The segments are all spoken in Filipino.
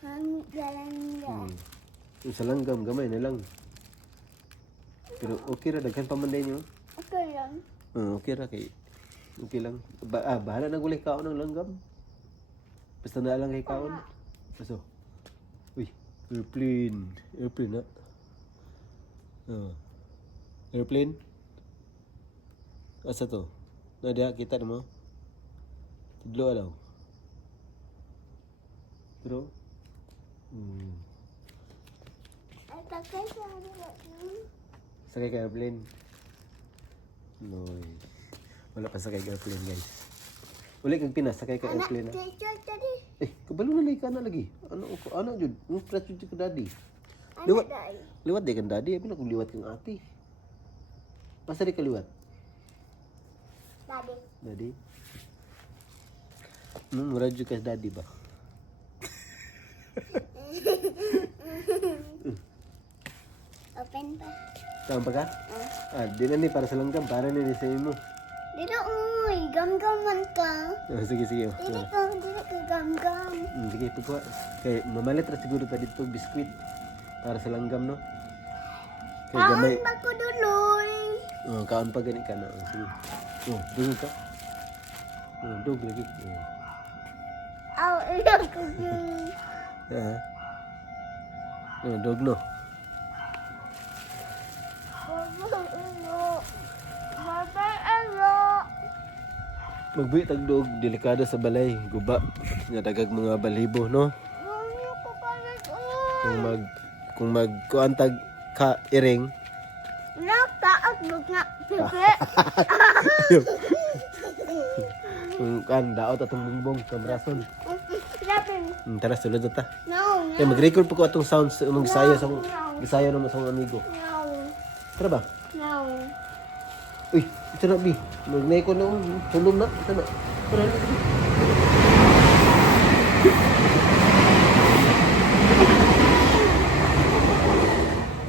Yung sa langgam, gamay na lang. Pero okay ra, daghan pamanday nyo. Okay lang. Okay ra, kay okay lang. Bahala na gulay kaon ng langgam. Basta na lang kay kaon. Aso. Uy, airplane. Airplane na. Airplane. Asa to? Nadia, kita mo? Tidlo daw. Tidlo? Sakay ka airplane? No. Wala pa sakay ka airplane, guys. Uli kang Pinas, sakay ka airplane. Kabalo na ka na lagi. Ano jud? Ang press jud ka daddy. Liwat di kan daddy, abi na kung liwat kang ate. Masa di ka liwat? Daddy. Murah juga daddy ba? Open pa. Saan pa ka? Di na ni para sa langgam, para na ni sa imo. Dito, gam-gaman ka. Sige. Dito ka gam-gam. Sige, pagkuha. Kay mamalit ra siguro ta dito biskwit para sa langgam, no? Kay gamay. Kaon ba ko duloy? Kaon pa gani ka na. Sige. Dugog ka. Dug lagi. Ilang ko Dug no. Magbuhi tag dog, delikado sa balay, guba, nga dagag mga balibo, no? Kung kuan tag ka iring. Taas nga. Kung kan daot atong bumbong kamrason. Tara sulod na ta. No. Kay mag-record po ko atong sounds sa unong Bisaya naman sa amigo. Tara ba? No. Uy, ito na bi. Magnay ko na tulong na. Ito na. Tara.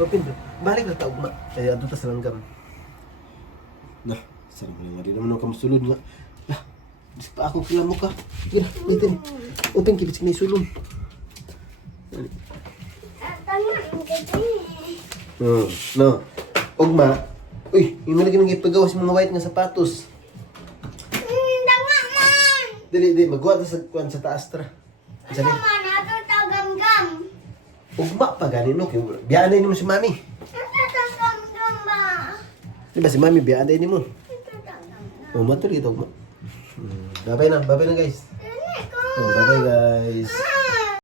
Papin, balik na taog ma. Kaya ato ta sa langgam. Nah, sarap na nga. Di naman ako masulod nga. Nah, bisik pa ako kila mo ka. Sige na, waitin. Open kipit na isulong. No. Ugma. Uy, yung lagi nang ipagawas mga white nga sapatos. Tanga man! Dili, magwa ta sa kuan sa taas tra. Ano man, ato gam-gam. Ugma pa ganin no. Biyaanay nimo si mami. Gam-gam ba? Di ba si mami biyaanay nimo? Matur gitu ugma. Babay na guys. Bye guys.